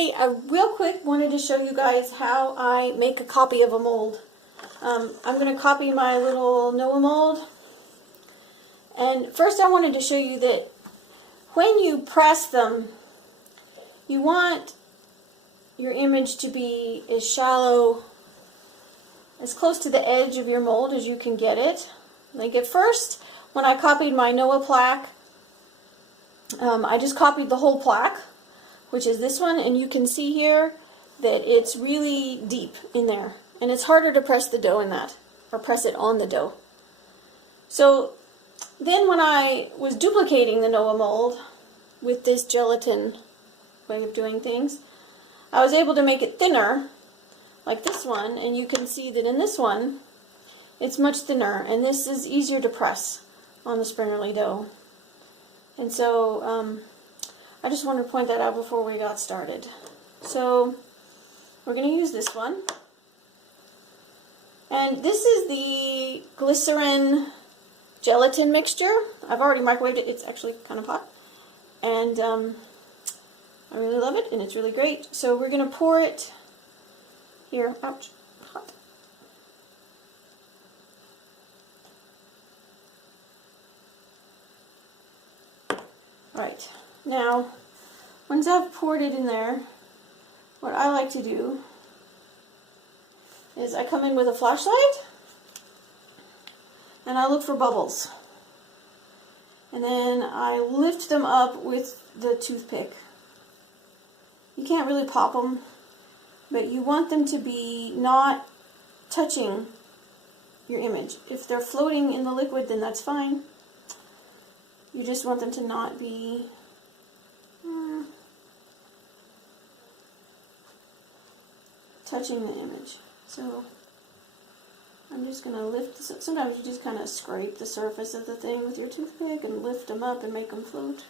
Hey, I real quick wanted to show you guys how I make a copy of a mold. I'm going to copy my little Noah mold. And first I wanted to show you that when you press them, you want your image to be as shallow, as close to the edge of your mold as you can get it. Like at first, when I copied my Noah plaque, I just copied the whole plaque, which is this one, and you can see here that it's really deep in there, and it's harder to press the dough in that, or press it on the dough. So then when I was duplicating the Noah mold with this gelatin way of doing things, I was able to make it thinner, like this one, and you can see that in this one, it's much thinner, and this is easier to press on the Springerle dough. And so, I just wanted to point that out before we got started. So we're going to use this one. And this is the glycerin gelatin mixture. I've already microwaved it. It's actually kind of hot. And I really love it, and it's really great. So we're going to pour it here. Ouch. Hot. Right. Now, once I've poured it in there, what I like to do is I come in with a flashlight and I look for bubbles. And then I lift them up with the toothpick. You can't really pop them, but you want them to be not touching your image. If they're floating in the liquid, then that's fine. You just want them to not be touching the image. So I'm just going to lift this up. Sometimes you just kind of scrape the surface of the thing with your toothpick and lift them up and make them float.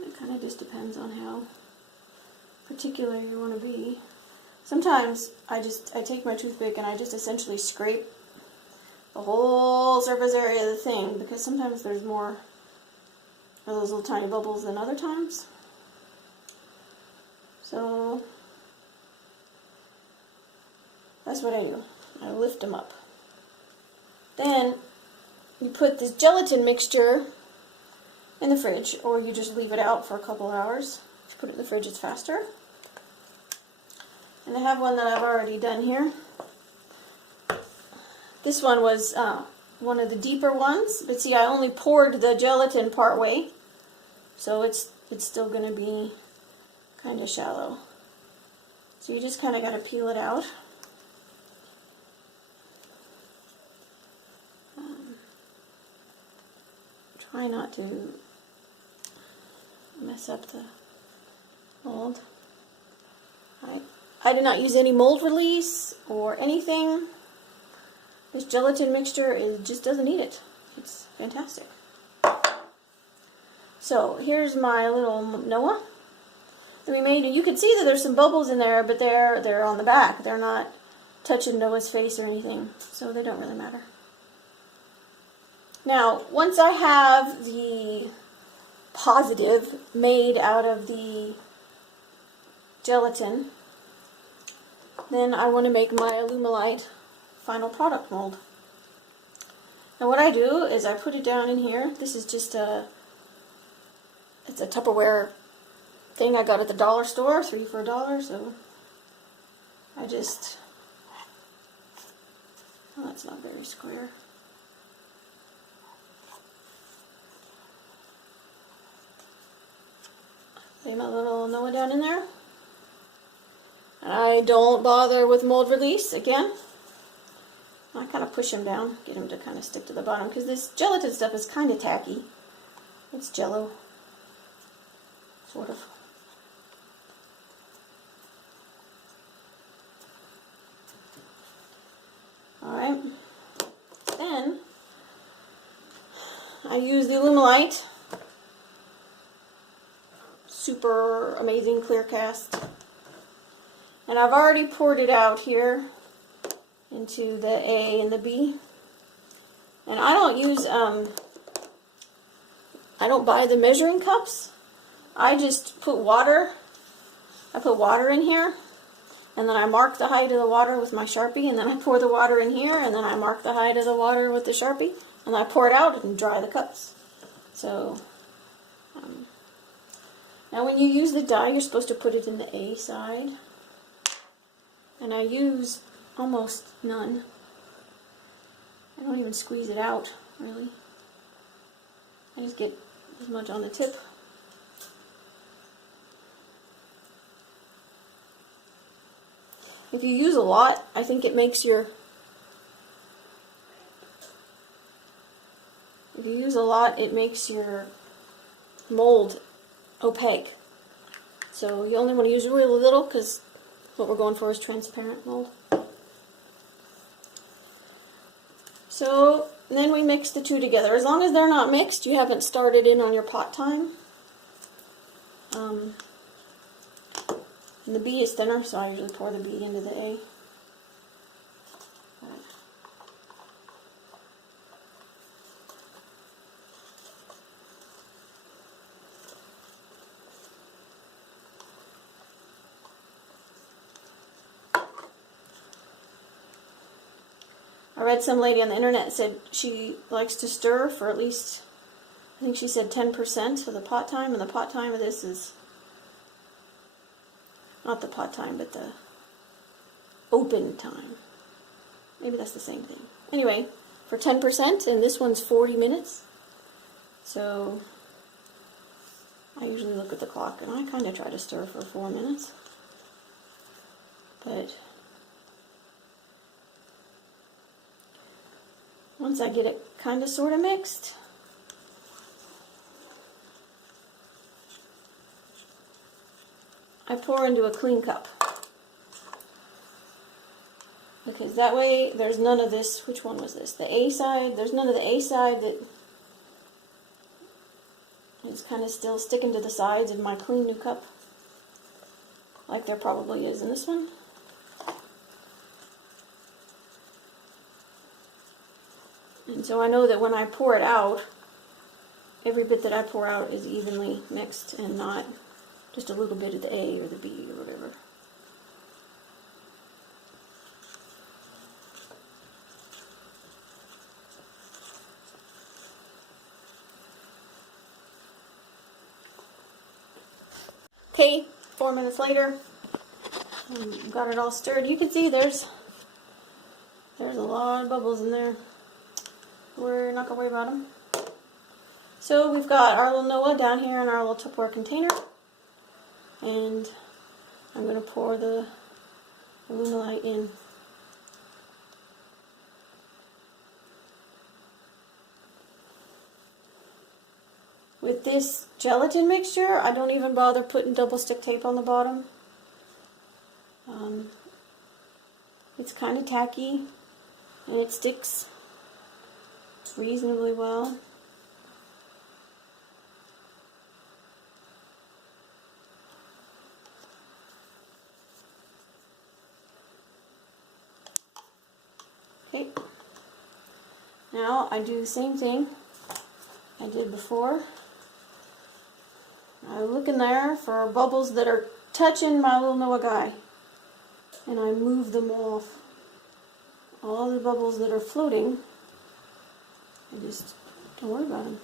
It kind of just depends on how particular you want to be. Sometimes I take my toothpick and I just essentially scrape the whole surface area of the thing, because sometimes there's more of those little tiny bubbles than other times. So that's what I do. I lift them up. Then you put this gelatin mixture in the fridge, or you just leave it out for a couple hours. If you put it in the fridge, it's faster. And I have one that I've already done here. This one was one of the deeper ones, but see, I only poured the gelatin part way, so it's still going to be kind of shallow. So you just kind of got to peel it out. Try not to mess up the mold. Right. I did not use any mold release or anything. This gelatin mixture just doesn't need it. It's fantastic. So here's my little Noah that we made, and you can see that there's some bubbles in there, but they're on the back. They're not touching Noah's face or anything, so they don't really matter. Now, once I have the positive made out of the gelatin, then I want to make my Alumilite final product mold. Now what I do is I put it down in here. This is just it's a Tupperware thing I got at the dollar store, 3 for $1, so I just, well, that's not very square. Lay my little Noah down in there. I don't bother with mold release again. I kind of push him down, get him to kind of stick to the bottom, because this gelatin stuff is kind of tacky. It's jello, sort of. Alright, then I use the Alumilite, super amazing clear cast. And I've already poured it out here into the A and the B. And I don't use, I don't buy the measuring cups. I just put water. I put water in here, and then I mark the height of the water with my Sharpie, and then I pour the water in here, and then I mark the height of the water with the Sharpie, and I pour it out and dry the cups. So, now when you use the dye, you're supposed to put it in the A side, and I use almost none. I don't even squeeze it out, really. I just get as much on the tip. If you use a lot, I think it makes your, if you use a lot, it makes your mold opaque. So you only want to use really little, because what we're going for is transparent mold. So then we mix the two together. As long as they're not mixed, you haven't started in on your pot time. And the B is thinner, so I usually pour the B into the A. I read some lady on the internet said she likes to stir for at least, I think she said 10% of the pot time, and the pot time of this is, not the pot time, but the open time. Maybe that's the same thing. Anyway, for 10%, and this one's 40 minutes. So I usually look at the clock, and I kind of try to stir for 4 minutes. But once I get it kind of sort of mixed, I pour into a clean cup. Because that way there's none of this, which one was this? The A side, there's none of the A side that is kind of still sticking to the sides of my clean new cup. Like there probably is in this one. And so I know that when I pour it out, every bit that I pour out is evenly mixed and not just a little bit of the A or the B or whatever. Okay, 4 minutes later, got it all stirred. You can see there's a lot of bubbles in there. We're not gonna worry about them. So we've got our little Noah down here in our little Tupperware container, and I'm gonna pour the Alumilite in. With this gelatin mixture, I don't even bother putting double stick tape on the bottom. It's kind of tacky, and it sticks reasonably well. Okay, now I do the same thing I did before. I look in there for bubbles that are touching my little Noah guy, and I move them off. All the bubbles that are floating, I just don't worry about them.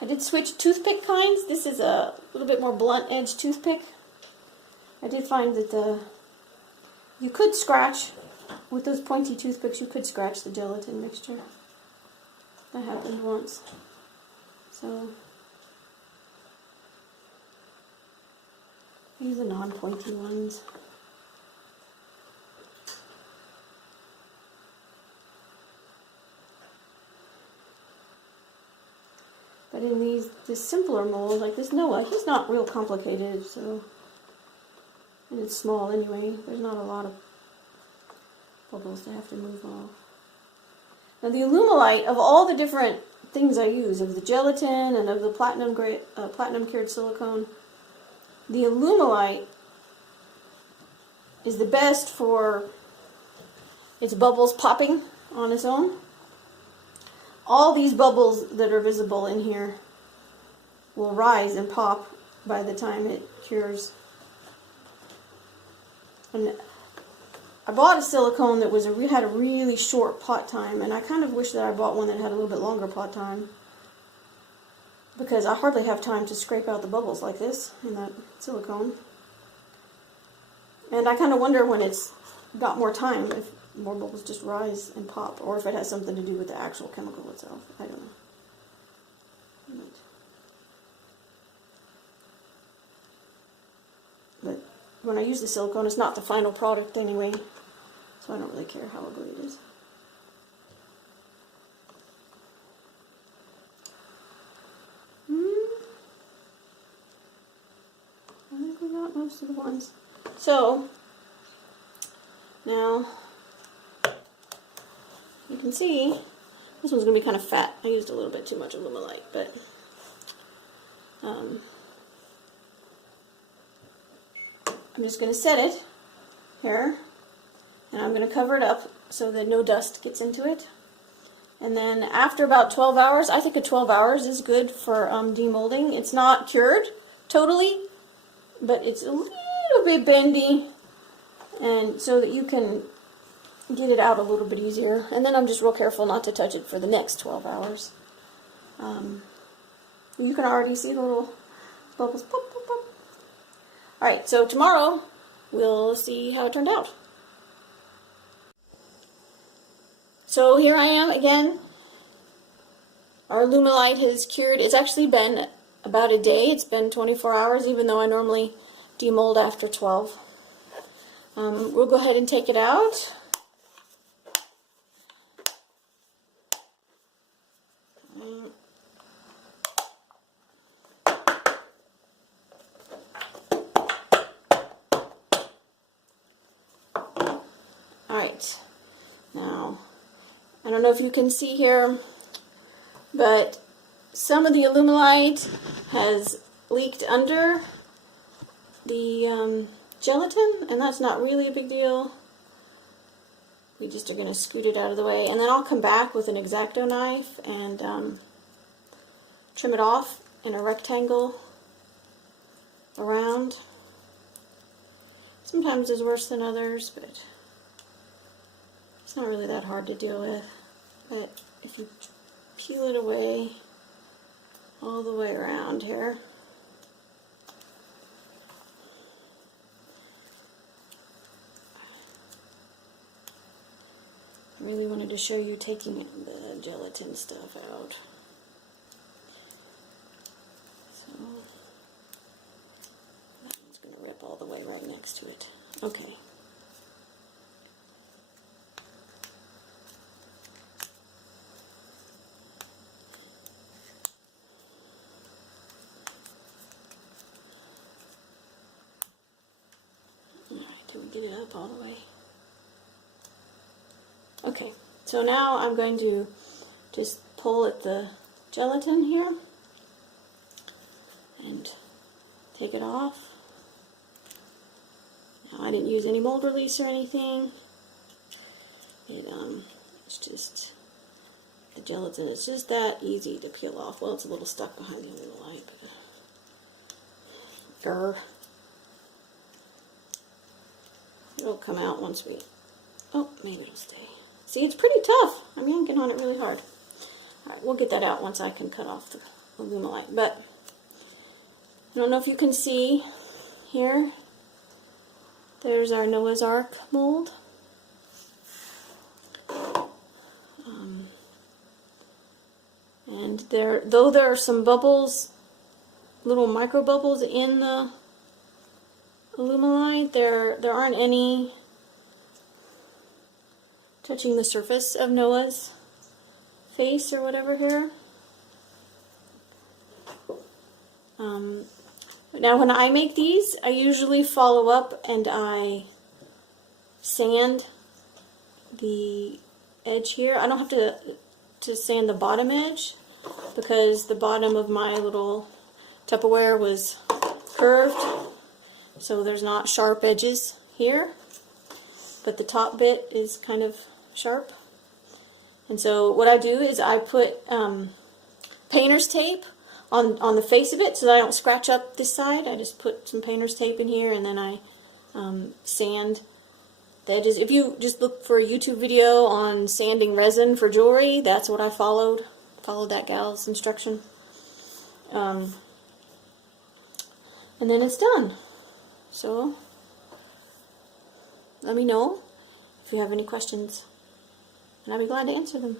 I did switch toothpick kinds. This is a little bit more blunt edge toothpick. I did find that you could scratch, with those pointy toothpicks, you could scratch the gelatin mixture. That happened once. So use the non-pointy ones. But in this simpler mold, like this Noah, he's not real complicated, so, and it's small anyway. There's not a lot of bubbles to have to move off. Now the Alumilite, of all the different things I use, of the gelatin and of the platinum cured silicone. The Alumilite is the best for its bubbles popping on its own. All these bubbles that are visible in here will rise and pop by the time it cures. And I bought a silicone that had a really short pot time, and I kind of wish that I bought one that had a little bit longer pot time, because I hardly have time to scrape out the bubbles like this in that silicone. And I kind of wonder when it's got more time if more bubbles just rise and pop, or if it has something to do with the actual chemical itself. I don't know. But when I use the silicone, it's not the final product anyway, so I don't really care how ugly it is. I think we got most of the ones. So, now, you can see, this one's going to be kind of fat. I used a little bit too much Alumilite, but I'm just going to set it here, and I'm going to cover it up so that no dust gets into it. And then after about 12 hours, I think 12 hours is good for demolding. It's not cured totally, but it's a little bit bendy, and so that you can get it out a little bit easier. And then I'm just real careful not to touch it for the next 12 hours. You can already see the little bubbles pop, pop, pop. Alright, so tomorrow we'll see how it turned out. So here I am again. Our Alumilite has cured. It's actually been about a day. It's been 24 hours, even though I normally demold after 12. We'll go ahead and take it out. Alright, now, I don't know if you can see here, but some of the Alumilite has leaked under the gelatin, and that's not really a big deal. We just are going to scoot it out of the way, and then I'll come back with an X-Acto knife and trim it off in a rectangle around. Sometimes it's worse than others, but it's not really that hard to deal with. But if you peel it away all the way around here, I really wanted to show you taking the gelatin stuff out. So that one's going to rip all the way right next to it. Okay. Alright, get it up all the way. Okay, so now I'm going to just pull at the gelatin here and take it off. Now I didn't use any mold release or anything. It's just the gelatin. It's just that easy to peel off. Well, it's a little stuck behind the Alumilite, but grr. It'll come out once we. Oh, maybe it'll stay. See, it's pretty tough. I'm yanking on it really hard. Alright, we'll get that out once I can cut off the Alumilite. But I don't know if you can see here. There's our Noah's Ark mold. And though there are some bubbles, little micro bubbles in the Alumilite, there aren't any touching the surface of Noah's face or whatever here. Now when I make these, I usually follow up and I sand the edge here. I don't have to sand the bottom edge. because the bottom of my little Tupperware was curved, so there's not sharp edges here, but the top bit is kind of sharp. And so what I do is I put painter's tape on the face of it so that I don't scratch up this side. I just put some painter's tape in here, and then I sand the edges. If you just look for a YouTube video on sanding resin for jewelry, that's what I followed that gal's instruction. And then it's done. So let me know if you have any questions, and I'll be glad to answer them.